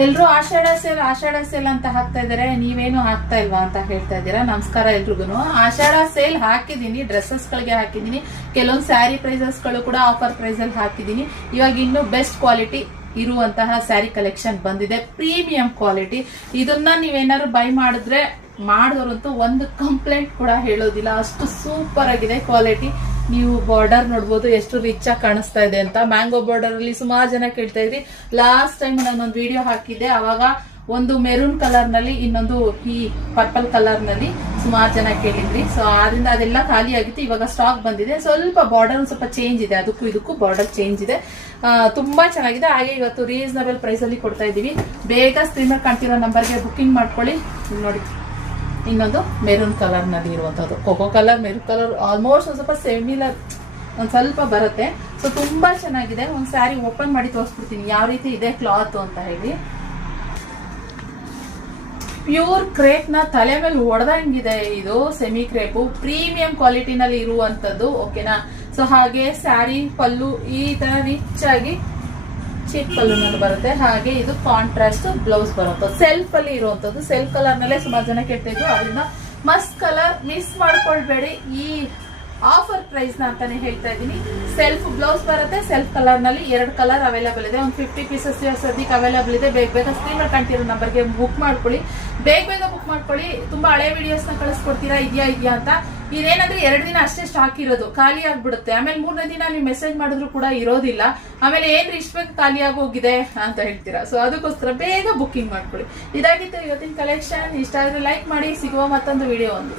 ಎಲ್ರು ಆಷಾಢ ಸೇಲ್ ಅಂತ ಹಾಕ್ತಾ ಇದಾರೆ, ನೀವೇನು ಹಾಕ್ತಾ ಇಲ್ವಾ ಅಂತ ಹೇಳ್ತಾ ಇದ್ದೀರಾ. ನಮಸ್ಕಾರ ಎಲ್ರಿಗೂ. ಆಷಾಢ ಸೇಲ್ ಹಾಕಿದೀನಿ, ಡ್ರೆಸ್ಸಸ್ ಗಳಿಗೆ ಹಾಕಿದೀನಿ, ಕೆಲವೊಂದು ಸ್ಯಾರಿ ಪ್ರೈಸಸ್ ಗಳು ಕೂಡ ಆಫರ್ ಪ್ರೈಸ್ ಅಲ್ಲಿ ಹಾಕಿದೀನಿ. ಇವಾಗ ಇನ್ನು ಬೆಸ್ಟ್ ಕ್ವಾಲಿಟಿ ಇರುವಂತಹ ಸ್ಯಾರಿ ಕಲೆಕ್ಷನ್ ಬಂದಿದೆ, ಪ್ರೀಮಿಯಂ ಕ್ವಾಲಿಟಿ. ಇದನ್ನ ನೀವೇನಾದ್ರು ಬೈ ಮಾಡಿದವರಂತೂ ಒಂದು ಕಂಪ್ಲೇಂಟ್ ಕೂಡ ಹೇಳೋದಿಲ್ಲ, ಅಷ್ಟು ಸೂಪರ್ ಆಗಿದೆ ಕ್ವಾಲಿಟಿ. ನೀವು ಬಾರ್ಡರ್ ನೋಡ್ಬೋದು ಎಷ್ಟು ರಿಚ್ ಆಗಿ ಕಾಣಿಸ್ತಾ ಇದೆ ಅಂತ. ಮ್ಯಾಂಗೋ ಬಾರ್ಡರ್ ಅಲ್ಲಿ ಸುಮಾರು ಜನ ಕೇಳ್ತಾ ಇದ್ರಿ. ಲಾಸ್ಟ್ ಟೈಮ್ ನಾನೊಂದು ವಿಡಿಯೋ ಹಾಕಿದ್ದೆ, ಅವಾಗ ಒಂದು ಮೆರೂನ್ ಕಲರ್ ನಲ್ಲಿ, ಇನ್ನೊಂದು ಈ ಪರ್ಪಲ್ ಕಲರ್ ನಲ್ಲಿ ಸುಮಾರು ಜನ ಕೇಳಿದ್ರಿ. ಸೊ ಆದ್ರಿಂದ ಅದೆಲ್ಲ ಖಾಲಿ ಆಗಿತ್ತು. ಇವಾಗ ಸ್ಟಾಕ್ ಬಂದಿದೆ. ಸ್ವಲ್ಪ ಬಾರ್ಡರ್ ಸ್ವಲ್ಪ ಚೇಂಜ್ ಇದೆ, ಅದಕ್ಕೂ ಇದಕ್ಕೂ ಬಾರ್ಡರ್ ಚೇಂಜ್ ಇದೆ. ತುಂಬಾ ಚೆನ್ನಾಗಿದೆ. ಹಾಗೆ ಇವತ್ತು ರೀಸನಬಲ್ ಪ್ರೈಸ್ ಅಲ್ಲಿ ಕೊಡ್ತಾ ಇದೀವಿ. ಬೇಗ ಸ್ಕ್ರೀನ್ ಮೇಲೆ ಕಾಣ್ತಿರೋ ನಂಬರ್ಗೆ ಬುಕಿಂಗ್ ಮಾಡ್ಕೊಳ್ಳಿ. ನೋಡಿ, ಇನ್ನೊಂದು ಮೆರೂನ್ ಕಲರ್ ನಲ್ಲಿ ಇರುವಂತದ್ದು, cocoa colour, maroon colour almost ಒಂದ್ ಸ್ವಲ್ಪ ಸಿಮಿಲರ್ ಒಂದ್ ಸ್ವಲ್ಪ ಬರುತ್ತೆ. ಸೊ ತುಂಬಾ ಚೆನ್ನಾಗಿದೆ. ಒಂದ್ ಸ್ಯಾರಿ ಓಪನ್ ಮಾಡಿ ತೋರಿಸ್ಬಿಡ್ತೀನಿ ಯಾವ ರೀತಿ ಇದೆ ಕ್ಲಾತ್ ಅಂತ ಹೇಳಿ. ಪ್ಯೂರ್ ಕ್ರೇಪ್ ನ ತಲೆ ಮೇಲೆ ಹೊಡೆದಂಗಿದೆ. ಇದು ಸೆಮಿ ಕ್ರೇಪು, ಪ್ರೀಮಿಯಂ ಕ್ವಾಲಿಟಿನಲ್ಲಿ ಇರುವಂತದ್ದು. ಓಕೆನಾ. ಸೊ ಹಾಗೆ ಸ್ಯಾರಿ ಪಲ್ಲು ಈ ತರ ರಿಚ್ ಆಗಿ ಚಿಕ್ ಪಲ್ಲುನಲ್ಲಿ ಬರುತ್ತೆ. ಹಾಗೆ ಇದು ಕಾಂಟ್ರಾಸ್ಟ್ ಬ್ಲೌಸ್ ಬರುತ್ತೆ. ಸೆಲ್ಫ್ ಅಲ್ಲಿ ಇರುವಂತದ್ದು, ಸೆಲ್ಫ್ ಕಲರ್ ನಲ್ಲೇ ಸುಮಾರು ಜನ ಕೇಳ್ತಾ ಇದ್ರು. ಅದರಿಂದ ಮಸ್ತ್ ಕಲರ್ ಮಿಸ್ ಮಾಡ್ಕೊಳ್ಬೇಡಿ. ಈ ಆಫರ್ ಪ್ರೈಸ್ ನ ಅಂತಾನೆ ಹೇಳ್ತಾ ಇದ್ದೀನಿ. ಸೆಲ್ಫ್ ಬ್ಲೌಸ್ ಬರುತ್ತೆ. ಸೆಲ್ಫ್ ಕಲರ್ ನಲ್ಲಿ 2 ಕಲರ್ ಅವೈಲೇಬಲ್ ಇದೆ. ಒಂದು 50 ಪೀಸಸ್ ಸದ್ಯಕ್ಕೆ ಅವೈಲೇಬಲ್ ಇದೆ. ಬೇಗ ಸ್ಕ್ರೀನ್ ಮೇಲೆ ಕಾಣ್ತಿರೋ ನಂಬರ್ಗೆ ಬುಕ್ ಮಾಡ್ಕೊಳ್ಳಿ. ಬೇಗ ಬುಕ್ ಮಾಡ್ಕೊಳ್ಳಿ. ತುಂಬಾ ಹಳೆ ವಿಡಿಯೋಸ್ ನ ಕಳಿಸ್ಕೊಡ್ತೀರಾ, ಇದೆಯಾ ಅಂತ. ಇದೇನಂದ್ರೆ 2 ದಿನ ಅಷ್ಟೇ ಸ್ಟಾಕ್ ಇರೋದು, ಖಾಲಿ ಆಗ್ಬಿಡುತ್ತೆ. ಆಮೇಲೆ 3ನೇ ದಿನ ನೀವು ಮೆಸೇಜ್ ಮಾಡಿದ್ರು ಕೂಡ ಇರೋದಿಲ್ಲ. ಆಮೇಲೆ ಏನ್ ಇಷ್ಟ ಬೇಕು ಖಾಲಿ ಆಗೋಗಿದೆ ಅಂತ ಹೇಳ್ತೀರಾ. ಸೊ ಅದಕ್ಕೋಸ್ಕರ ಬೇಗ ಬುಕ್ಕಿಂಗ್ ಮಾಡ್ಕೊಳ್ಳಿ. ಇದಾಗಿತ್ತು ಇವತ್ತಿನ ಕಲೆಕ್ಷನ್. ಇಷ್ಟ ಆದ್ರೆ ಲೈಕ್ ಮಾಡಿ. ಸಿಗುವ ಮತ್ತೊಂದು ವಿಡಿಯೋ ಒಂದು